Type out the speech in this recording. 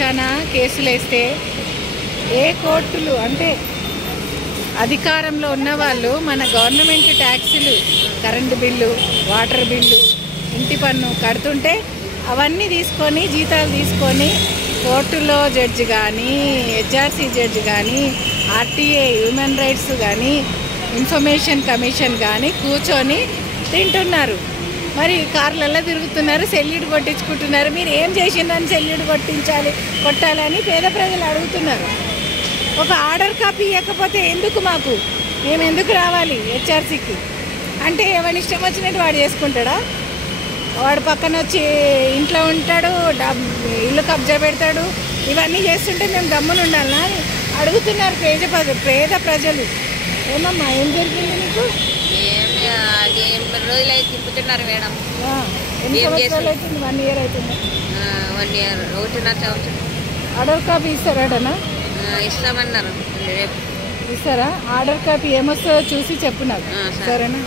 పక్షాన కేసులు వేస్తే ఏ కోర్టులు అంటే అధికారంలో ఉన్న వాళ్ళు మన గవర్నమెంట్ ట్యాక్సులు, కరెంటు బిల్లు, వాటర్ బిల్లు, ఇంటి పన్ను కడుతుంటే అవన్నీ తీసుకొని జీతాలు తీసుకొని కోర్టులో జడ్జి కానీ, హెచ్ఆర్సీ జడ్జి కానీ, ఆర్టీఏ హ్యూమన్ రైట్స్ కానీ, ఇన్ఫర్మేషన్ కమిషన్ కానీ కూర్చొని తింటున్నారు. మరి కార్లలో తిరుగుతున్నారు, సెల్యూట్ కొట్టించుకుంటున్నారు. మీరు ఏం చేసిందని సెల్యూట్ కొట్టాలని పేద ప్రజలు అడుగుతున్నారు. ఒక ఆర్డర్ కాపీ ఇవ్వకపోతే ఎందుకు మాకు, మేము ఎందుకు రావాలి హెచ్ఆర్సీకి అంటే ఎవరి ఇష్టం వచ్చినట్టు వాడు చేసుకుంటాడా? వాడు పక్కన వచ్చి ఇంట్లో ఉంటాడు, ఇల్లు కబ్జా పెడతాడు. ఇవన్నీ చేస్తుంటే మేము గమ్మున ఉండాలనా అని అడుగుతున్నారు పేద ప్రజలు. ఏమమ్మా ఏం జరిగింది నీకు? రోజులు అయితే తిప్పుతున్నారు మేడం. ఎన్ని సంవత్సరాలు అవుతుంది? 1 year అవుతుంది. 1 year, 1.5 సంవత్సరం. ఆర్డర్ కాపీ ఇస్తారాడనా? ఇస్తామన్నారు. రేపు ఇస్తారా? ఆర్డర్ కాపీ ఏమొస్తుందో చూసి చెప్పు నాకు, సరేనా?